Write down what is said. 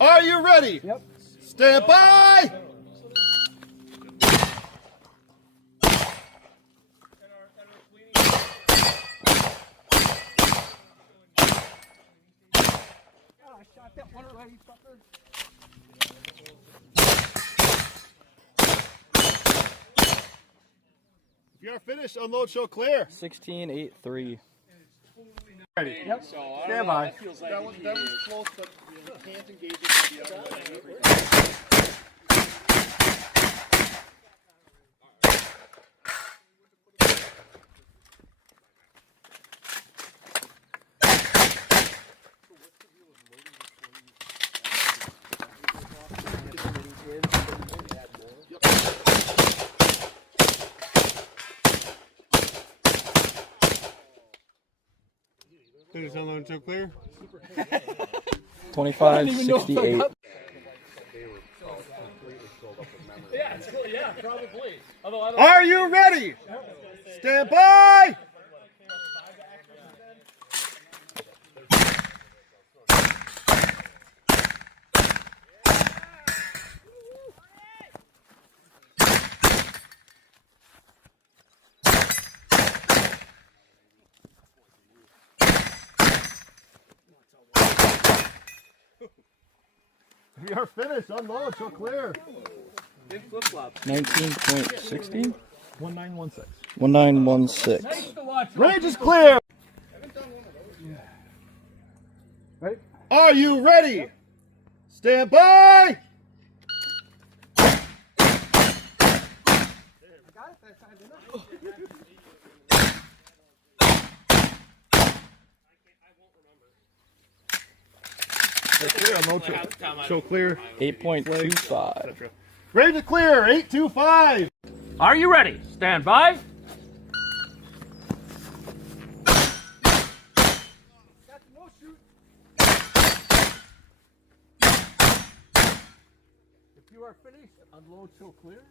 Are you ready? Yep. Stand by! I shot that one already, fucker. If you are finished, unload, show clear. 16-8-3. Ready. Yep. Stand by. That one's close, but you can't engage it the other way. Finish unload, show clear. 25-68. Yeah, probably. Are you ready? Stand by! We are finished. Unload, show clear. 19.16. 1916. 1916. Range is clear. Ready? Are you ready? Stand by! I got it that time, didn't Clear, unload, show clear. 8.25. Range is clear. 825. Are you ready? Stand by. If you are finished, unload, show clear.